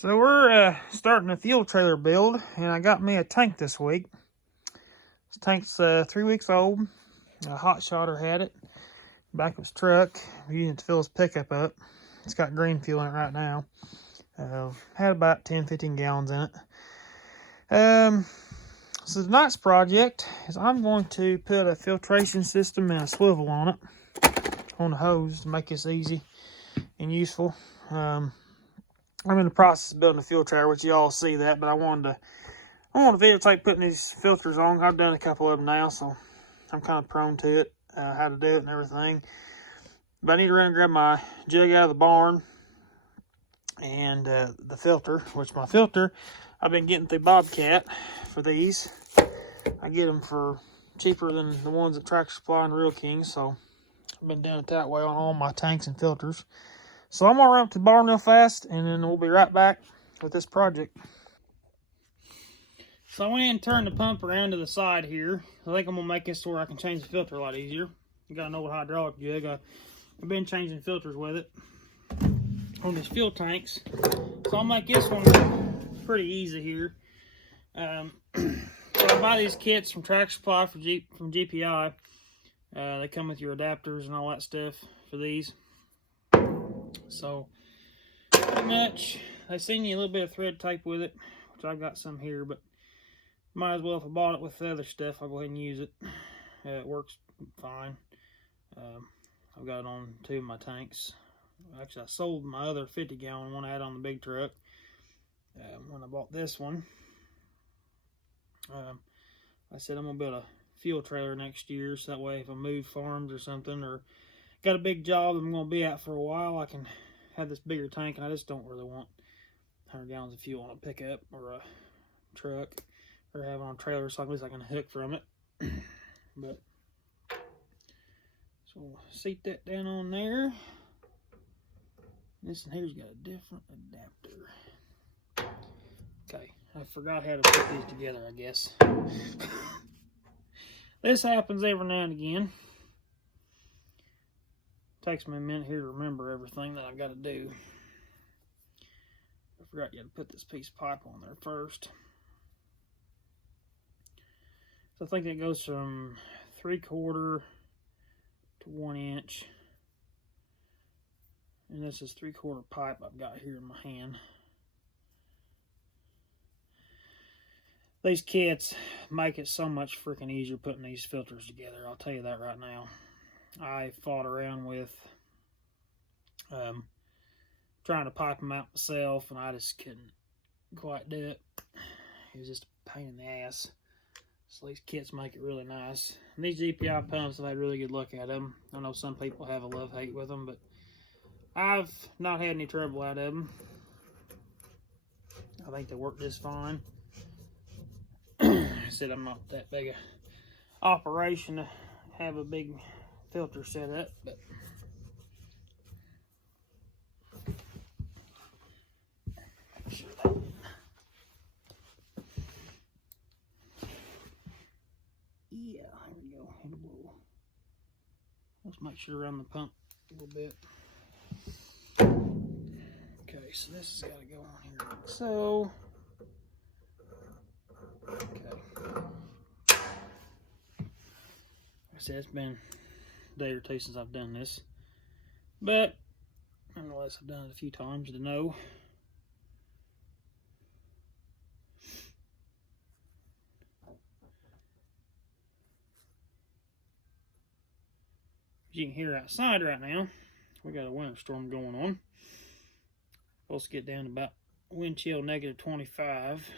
So we're starting a fuel trailer build, and I got me a tank this week. This tank's 3 weeks old. A hot shotter had it back of his truck. We're using it to fill his pickup up. It's got green fuel in it right now. Had about 10-15 gallons in it. So tonight's project is I'm going to put a filtration system and a swivel on it, on the hose, to make this easy and useful. I'm in the process of building a fuel trailer, which you all see that, but I wanted to videotape putting these filters on. I've done a couple of them now, so I'm kind of prone to it, how to do it and everything. But I need to run and grab my jug out of the barn and the filter, which my filter I've been getting through Bobcat for these. I get them for cheaper than the ones at Tractor Supply and Real King, so I've been doing it that way on all my tanks and filters. So I'm gonna run up to the barn real fast, and then we'll be right back with this project. So I went in and turned the pump around to the side here. I think I'm gonna make this so where I can change the filter a lot easier. You got an old hydraulic jug. I've been changing filters with it on these fuel tanks. So I'll make this one pretty easy here. So I buy these kits from Tractor Supply from GPI. They come with your adapters and all that stuff for these. So pretty much they send you a little bit of thread tape with it, which I got some here, but might as well, if I bought it with the other stuff, I'll go ahead and use it. It works fine. I've got it on 2 of my tanks. Actually, I sold my other 50-gallon one I had on the big truck when I bought this one. I said I'm gonna build a fuel trailer next year, so that way if I move farms or something, or got a big job I'm going to be at for a while, I can have this bigger tank, and I just don't really want 100 gallons of fuel on a pickup or a truck, or have it on a trailer, so at least I can hook from it. But so we'll seat that down on there. This one here's got a different adapter. Okay, I forgot how to put these together, I guess. This happens every now and again. Takes me a minute here to remember everything that I've got to do. I forgot you had to put this piece of pipe on there first. So I think it goes from 3/4 to 1 inch. And this is 3/4 pipe I've got here in my hand. These kits make it so much freaking easier putting these filters together. I'll tell you that right now. I fought around with trying to pipe them out myself, and I just couldn't quite do it. It was just a pain in the ass. So these kits make it really nice. And these GPI pumps, I've had really good luck at them. I know some people have a love-hate with them, but I've not had any trouble out of them. I think they work just fine. I said I'm not that big a operation to have a big filter set up, but sure that. Yeah, here we go. It'll blow. Let's make sure around the pump a little bit. Okay, so this has got to go on here like so. Okay. I said it's been a day or two since I've done this, but nonetheless I've done it a few times to know. As you can hear outside right now, we got a winter storm going on. Supposed to get down to about wind chill -25.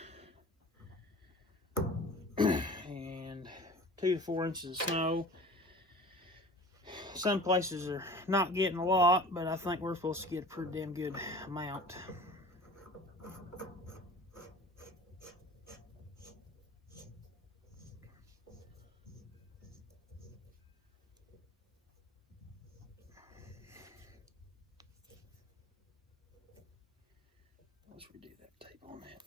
And 2 to 4 inches of snow. Some places are not getting a lot, but I think we're supposed to get a pretty damn good amount. Let's redo that tape on that.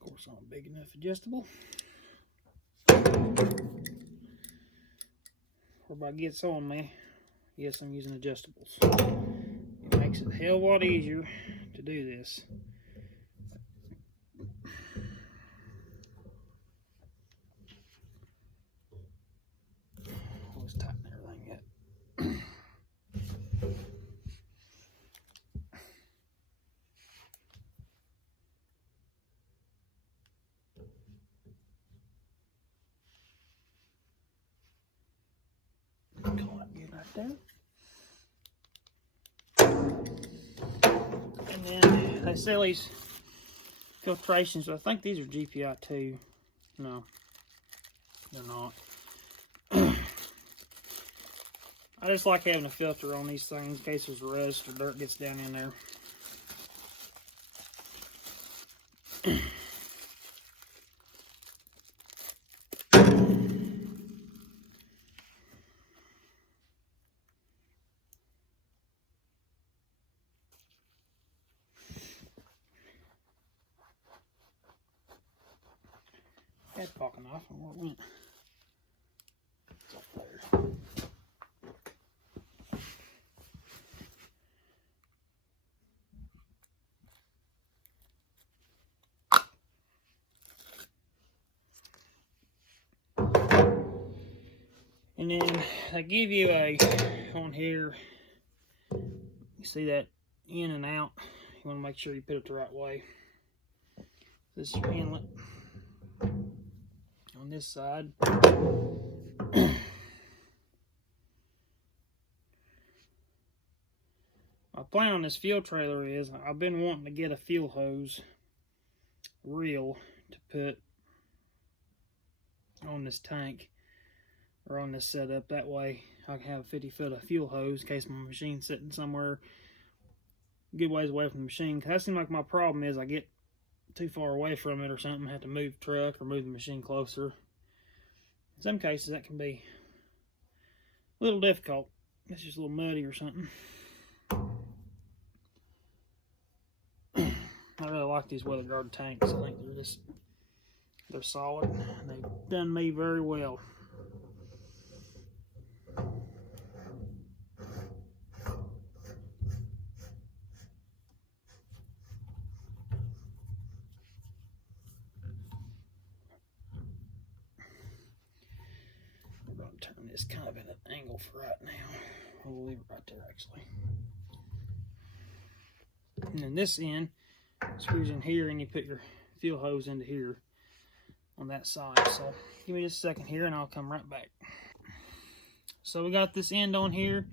Of course, on a big enough adjustable. Okay. everybody gets on me. Yes, I'm using adjustables. It makes it a hell of a lot easier to do this. Let's tighten everything up. Get right there. And then they sell these filtrations. I think these are GPI too. No, they're not. I just like having a filter on these things in case there's rust or dirt gets down in there. Head pocket knife, and where it went. It's up there. And then they give you a, on here, you see that in and out. You want to make sure you put it the right way. This is your inlet on this side. My plan on this fuel trailer is I've been wanting to get a fuel hose reel to put on this tank or on this setup. That way I can have a 50-foot of fuel hose in case my machine's sitting somewhere a good ways away from the machine. Cause that seems like my problem is I get too far away from it or something, I have to move the truck or move the machine closer. In some cases that can be a little difficult. It's just a little muddy or something. I really like these weather guard tanks. I think they're solid. They've done me very well. Turn this kind of at an angle for right now. We'll leave it right there actually. And then this end screws in here and you put your fuel hose into here on that side. So give me just a second here and I'll come right back. So we got this end on here,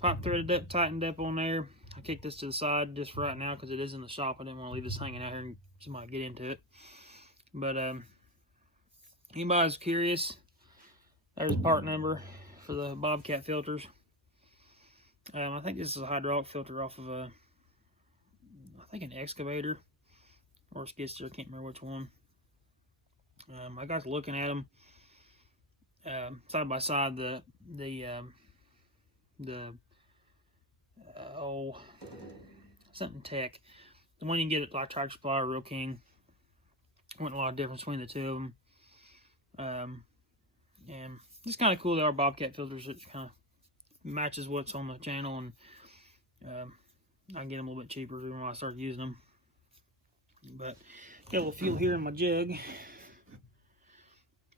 pipe threaded up, tightened up on there. I kicked this to the side just for right now because it is in the shop. I didn't want to leave this hanging out here and somebody get into it. But anybody's curious, there's a part number for the Bobcat filters. I think this is a hydraulic filter off of a, I think an excavator or a skid steer. I can't remember which one. I got to looking at them side by side. The something Tech, the one you can get at like Tractor Supply or Real King. Wasn't a lot of difference between the two of them. And it's kind of cool that our Bobcat filters, it kind of matches what's on the channel, and I can get them a little bit cheaper when I start using them. But got a little fuel here in my jug,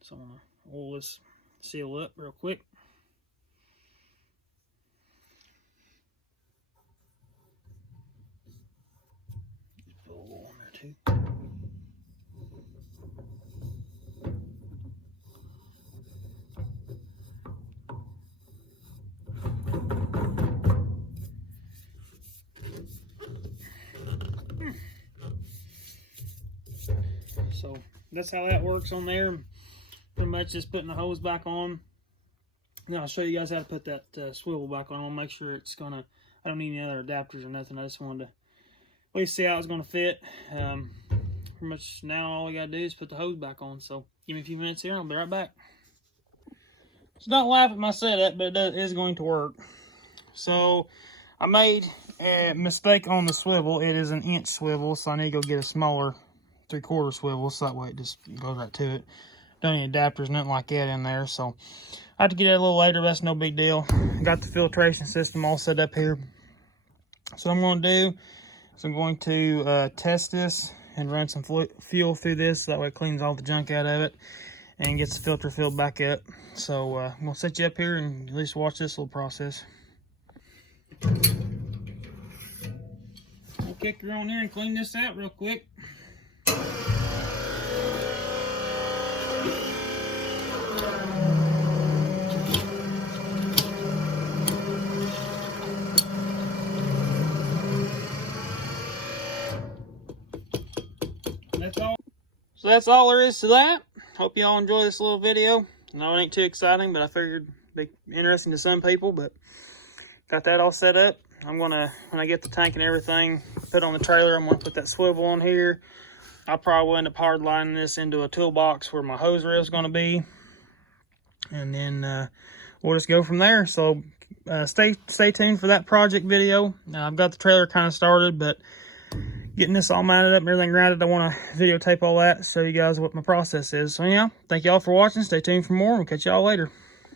so I'm gonna oil this seal up real quick. Just put a little on there too. So that's how that works on there. Pretty much just putting the hose back on. Now I'll show you guys how to put that swivel back on. I'll make sure it's gonna, I don't need any other adapters or nothing. I just wanted to at least see how it's gonna fit. Pretty much now all we gotta do is put the hose back on. So give me a few minutes here and I'll be right back. So don't laugh at my setup, but it is going to work. So I made a mistake on the swivel. It is an inch swivel, so I need to go get a smaller 3/4 swivel, so that way it just goes right to it. Don't need adapters, nothing like that in there. So I have to get it a little later, but that's no big deal. Got the filtration system all set up here. So what I'm going to do is I'm going to test this and run some fuel through this. So that way it cleans all the junk out of it and gets the filter filled back up. So I'm going to set you up here and at least watch this little process. I'll kick her on here and clean this out real quick. So that's all there is to that. Hope y'all enjoy this little video. I know it ain't too exciting, but I figured it'd be interesting to some people. But got that all set up. I'm gonna, when I get the tank and everything put on the trailer, I'm gonna put that swivel on here. I'll probably end up hard lining this into a toolbox where my hose reel is gonna be, and then we'll just go from there. So stay tuned for that project video. I've got the trailer kind of started, but getting this all mounted up and everything grounded, I want to videotape all that, show you guys what my process is. So yeah, thank y'all for watching. Stay tuned for more. We'll catch y'all later.